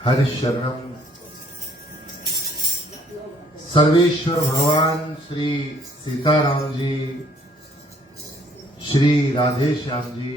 हरिशरणम सर्वेश्वर भगवान श्री सीताराम जी, श्री राधे श्याम जी,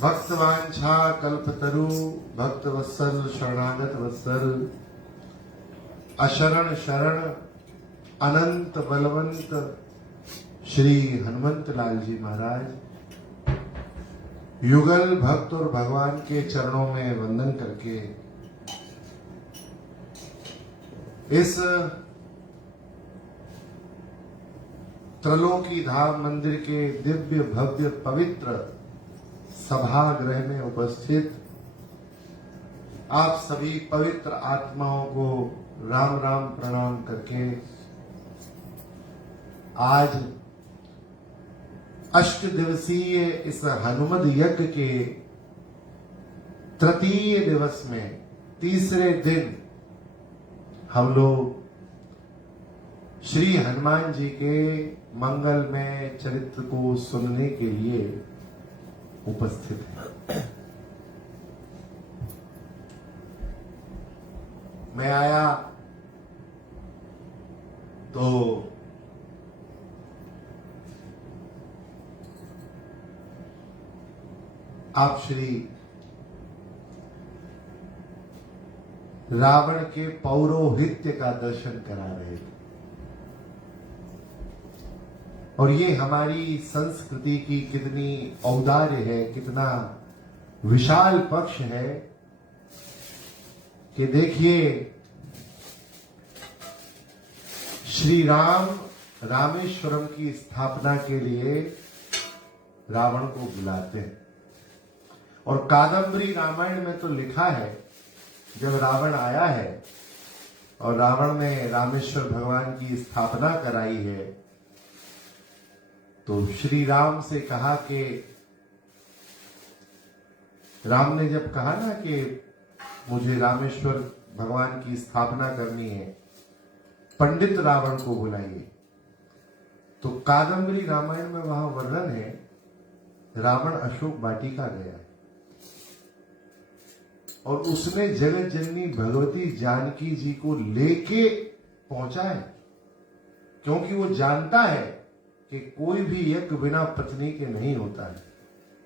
भक्तवांछा कल्पतरु भक्त वत्सल शरणागत वत्सल अशरण शरण अनंत बलवंत श्री हनुमंत लाल जी महाराज युगल भक्त और भगवान के चरणों में वंदन करके इस त्रलोकी धाम मंदिर के दिव्य भव्य पवित्र सभागृह में उपस्थित आप सभी पवित्र आत्माओं को राम राम प्रणाम करके आज अष्ट दिवसीय इस हनुमद यज्ञ के तृतीय दिवस में तीसरे दिन हम लोग श्री हनुमान जी के मंगलमय चरित्र को सुनने के लिए उपस्थित हैं। मैं आया तो आप श्री रावण के पौरोहित्य का दर्शन करा रहे थे और ये हमारी संस्कृति की कितनी औदार्य है, कितना विशाल पक्ष है कि देखिए श्री राम रामेश्वरम की स्थापना के लिए रावण को बुलाते हैं और कादम्बरी रामायण में तो लिखा है जब रावण आया है और रावण ने रामेश्वर भगवान की स्थापना कराई है तो श्री राम से कहा कि राम ने जब कहा ना कि मुझे रामेश्वर भगवान की स्थापना करनी है, पंडित रावण को बुलाइए। तो कादम्बरी रामायण में वहां वर्णन है रावण अशोक वाटिका गया है और उसने जगत जननी भगवती जानकी जी को लेके पहुंचा है, क्योंकि वो जानता है कि कोई भी यज्ञ बिना पत्नी के नहीं होता है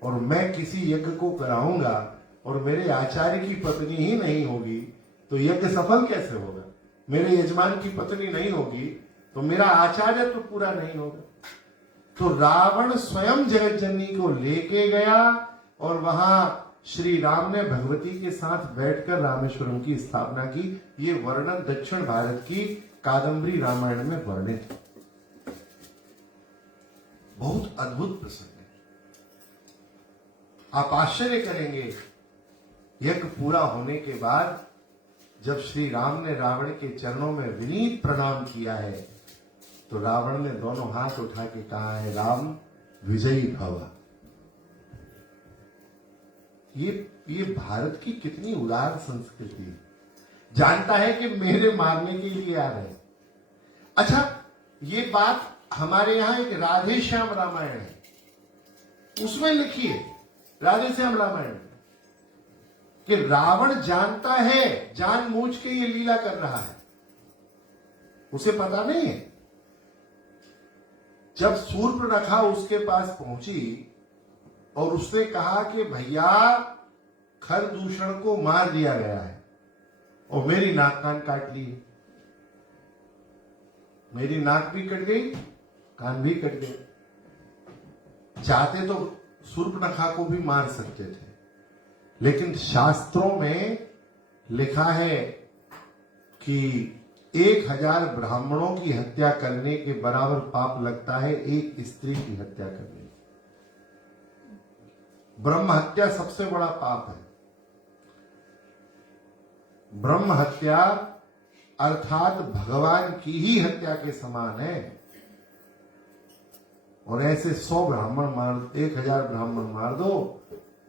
और मैं किसी यज्ञ को कराऊंगा और मेरे आचार्य की पत्नी ही नहीं होगी तो यज्ञ सफल कैसे होगा। मेरे यजमान की पत्नी नहीं होगी तो मेरा आचार्य तो पूरा नहीं होगा। तो रावण स्वयं जगत जननी को लेके गया और वहां श्री राम ने भगवती के साथ बैठकर रामेश्वरम की स्थापना की। ये वर्णन दक्षिण भारत की कादम्बरी रामायण में वर्णित है। बहुत अद्भुत प्रसंग है, आप आश्चर्य करेंगे। यज्ञ पूरा होने के बाद जब श्री राम ने रावण के चरणों में विनीत प्रणाम किया है तो रावण ने दोनों हाथ उठा के कहा है राम विजयी भव। ये भारत की कितनी उदार संस्कृति है। जानता है कि मेरे मारने के लिए आ रहे हैं। अच्छा, ये बात हमारे यहां एक राधे श्याम रामायण है, उसमें लिखी है राधे श्याम रामायण कि रावण जानता है जानबूझ के ये लीला कर रहा है, उसे पता नहीं है। जब शूर्पणखा उसके पास पहुंची और उसने कहा कि भैया खरदूषण को मार दिया गया है और मेरी नाक कान काट ली, मेरी नाक भी कट गई कान भी कट गए। चाहते तो शूर्पणखा को भी मार सकते थे, लेकिन शास्त्रों में लिखा है कि 1000 ब्राह्मणों की हत्या करने के बराबर पाप लगता है एक स्त्री की हत्या करने। ब्रह्म हत्या सबसे बड़ा पाप है। ब्रह्म हत्या अर्थात भगवान की ही हत्या के समान है और ऐसे 100 ब्राह्मण मार 1000 ब्राह्मण मार दो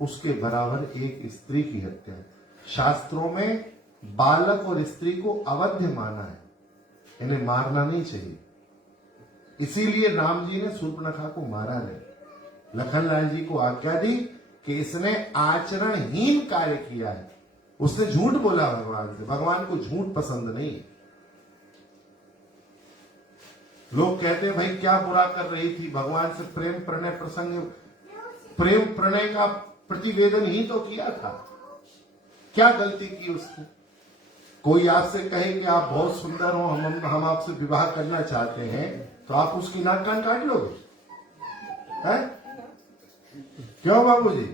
उसके बराबर एक स्त्री की हत्या। शास्त्रों में बालक और स्त्री को अवध्य माना है, इन्हें मारना नहीं चाहिए। इसीलिए राम जी ने शूर्पणखा को मारा नहीं। लखनलाल जी को आज्ञा दी कि इसने आचरणहीन कार्य किया है, उसने झूठ बोला भगवान से। भगवान को झूठ पसंद नहीं है। लोग कहते हैं भाई क्या बुरा कर रही थी, भगवान से प्रेम प्रणय प्रसंग, प्रेम प्रणय का प्रतिवेदन ही तो किया था, क्या गलती की उसने? कोई आपसे कहे कि आप बहुत सुंदर हो, हम आपसे विवाह करना चाहते हैं, तो आप उसकी नाक कान काट लोगे? हैं? क्यों बाबूजी?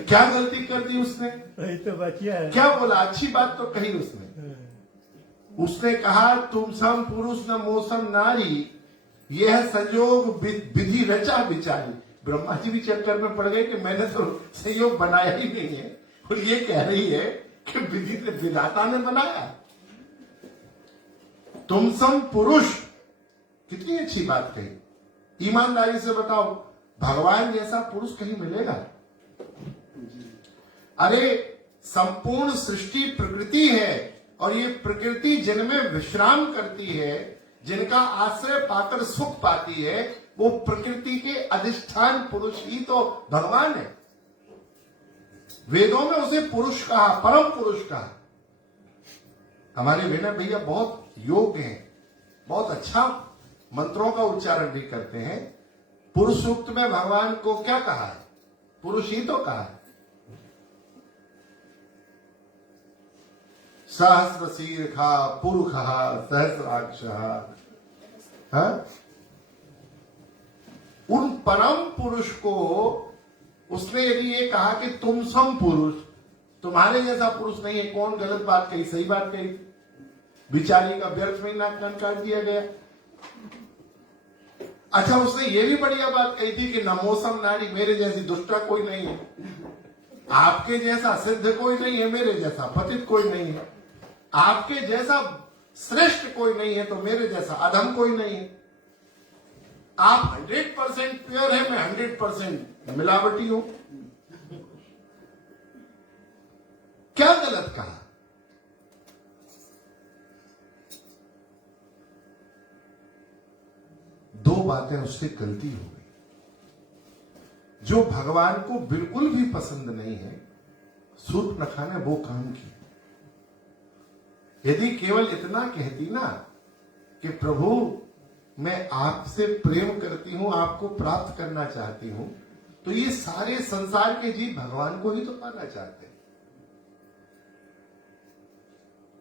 क्या गलती कर दी उसने? तो बचिया है। क्या बोला? अच्छी बात तो कही उसने। उसने कहा तुम सम पुरुष न मोसम नारी, यह संयोग विधि रचा बिचारी। ब्रह्मा जी भी चक्कर में पड़ गए कि मैंने तो संयोग बनाया ही नहीं है, और ये कह रही है कि विधि से विधाता ने बनाया। तुम सम पुरुष, कितनी अच्छी बात कही। ईमानदारी से बताओ, भगवान जैसा पुरुष कहीं मिलेगा? अरे संपूर्ण सृष्टि प्रकृति है, और ये प्रकृति जिनमें विश्राम करती है, जिनका आश्रय पाकर सुख पाती है, वो प्रकृति के अधिष्ठान पुरुष ही तो भगवान है। वेदों में उसे पुरुष कहा, परम पुरुष कहा। हमारे विनय भैया बहुत योग्य हैं, बहुत अच्छा मंत्रों का उच्चारण भी करते हैं। पुरुष सूक्त में भगवान को क्या कहा है? पुरुष ही तो कहा है। सहस्र शीर्षा पुरुष सहस्राक्ष। उन परम पुरुष को उसने यदि ये कहा कि तुम सम पुरुष, तुम्हारे जैसा पुरुष नहीं है, कौन गलत बात कही? सही बात कही। बिचारी का व्यर्थ में नाक कान काट दिया गया। अच्छा, उसने ये भी बढ़िया बात कही थी कि नमोसम नारी, मेरे जैसी दुष्टा कोई नहीं है, आपके जैसा सिद्ध कोई नहीं है, मेरे जैसा पतित कोई नहीं है, आपके जैसा श्रेष्ठ कोई नहीं है, तो मेरे जैसा अधम कोई नहीं है। आप 100% प्योर है, मैं 100% मिलावटी हूं। क्या गलत कहा? दो बातें उससे गलती हो गई जो भगवान को बिल्कुल भी पसंद नहीं है। शूर्पणखा ने वो काम किया। यदि केवल इतना कहती ना कि प्रभु मैं आपसे प्रेम करती हूं, आपको प्राप्त करना चाहती हूं, तो ये सारे संसार के जीव भगवान को ही तो पाना चाहते हैं।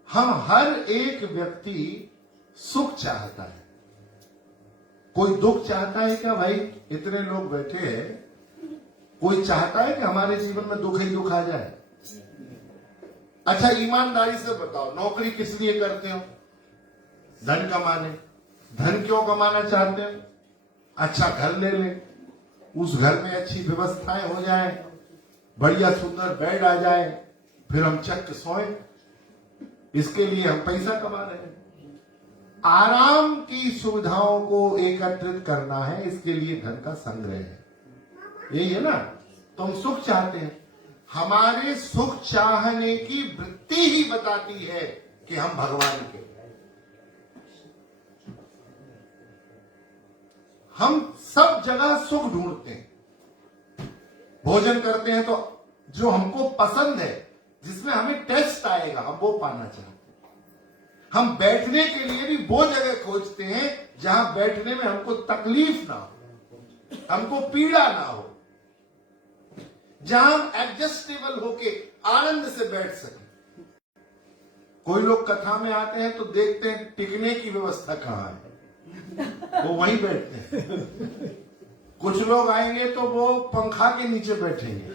हम हर एक व्यक्ति सुख चाहता है, कोई दुख चाहता है क्या भाई? इतने लोग बैठे हैं, कोई चाहता है कि हमारे जीवन में दुख ही दुख आ जाए? अच्छा ईमानदारी से बताओ, नौकरी किस लिए करते हो? धन कमाने। धन क्यों कमाना चाहते हो? अच्छा घर ले ले, उस घर में अच्छी व्यवस्थाएं हो जाए, बढ़िया सुंदर बेड आ जाए, फिर हम चक सोए। इसके लिए हम पैसा कमा रहे हैं। आराम की सुविधाओं को एकत्रित करना है, इसके लिए धन का संग्रह है। यही है ना? तो हम सुख चाहते हैं। हमारे सुख चाहने की वृत्ति ही बताती है कि हम भगवान के। हम सब जगह सुख ढूंढते हैं। भोजन करते हैं तो जो हमको पसंद है, जिसमें हमें टेस्ट आएगा, हम वो पाना चाहते हैं। हम बैठने के लिए भी वो जगह खोजते हैं जहां बैठने में हमको तकलीफ ना हो, हमको पीड़ा ना हो, जहां हम एडजस्टेबल होके आनंद से बैठ सकें। कोई लोग कथा में आते हैं तो देखते हैं टिकने की व्यवस्था कहां है, वो वहीं बैठते हैं। कुछ लोग आएंगे तो वो पंखा के नीचे बैठेंगे,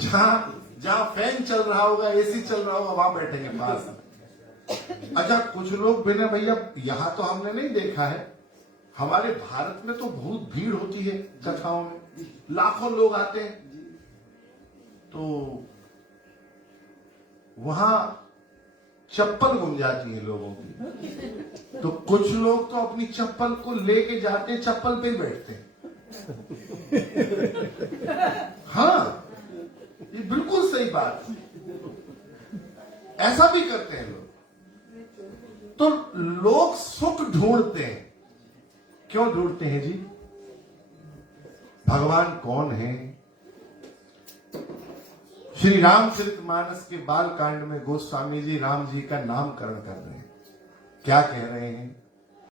जहां फैन चल रहा होगा, एसी चल रहा होगा, वहां बैठेंगे पास में। अच्छा कुछ लोग बिना भैया, यहां तो हमने नहीं देखा है, हमारे भारत में तो बहुत भीड़ होती है कथाओं में, लाखों लोग आते हैं, तो वहां चप्पल गुम जाती है लोगों की। तो कुछ लोग तो अपनी चप्पल को लेके जाते, चप्पल पे ही बैठते हैं। हाँ, ये बिल्कुल सही बात है, ऐसा भी करते हैं लोग। तो लोग सुख ढूंढते हैं। क्यों ढूंढते हैं जी? भगवान कौन है। श्री रामचरितमानस के बाल कांड में गोस्वामी जी राम जी का नामकरण कर रहे हैं। क्या कह रहे हैं?